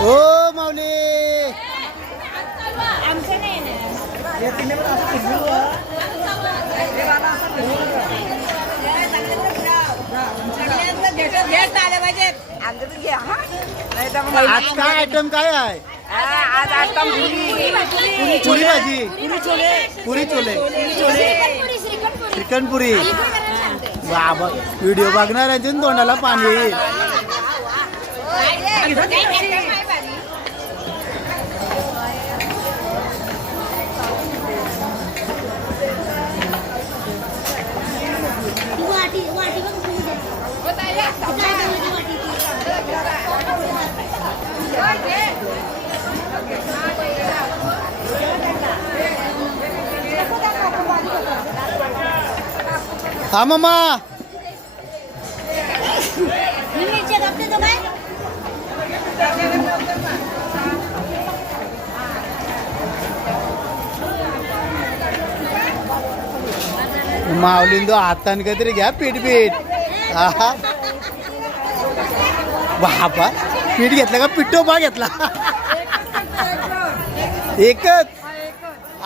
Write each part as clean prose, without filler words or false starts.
ओ माऊली आज काय आयटम काय आहे? आज आयटम पुरी भाजी, पुरी छोले, चिकन पुरी. बाबा व्हिडिओ बघणाऱ्यांच्या तोंडाला पाणी येईल. हा मामा माऊलीन तो हातान काहीतरी घ्या पीठ बाबा पीठ घेतलं का पिठोबा घेतला एकच.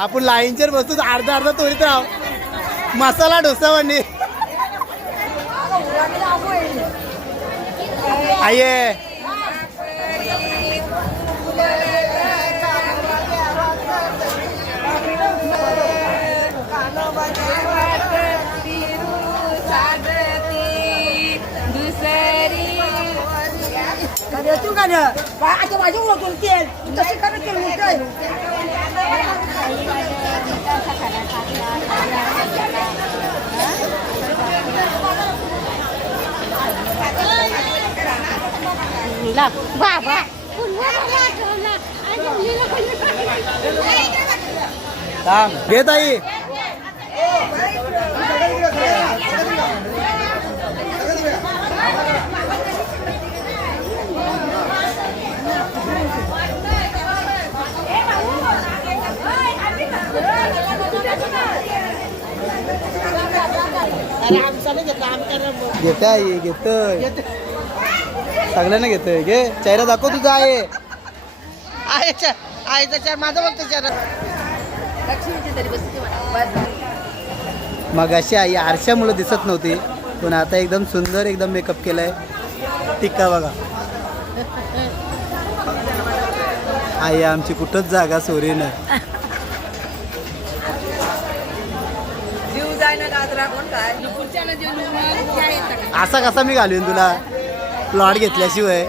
आपण लाईनच्या बसतो अर्धा अर्धा तोडीत राव मसाला डोसावानी. आये तू का आजू बाजू ओळखून केल तशी करत केलं काय बाबा घे ताई. घेताय घेतोय सगळ्यांना घेतोय. घे चेहरा दाखव तुझा आहे माझं बघतो मग अशी आई आरशामुळे दिसत नव्हती पण आता एकदम सुंदर एकदम मेकअप केलाय. टिक्का बघा आई आमची कुठंच जागा सोरी नाही. असा कसा मी घालून तुला प्लॉट घेतल्याशिवाय.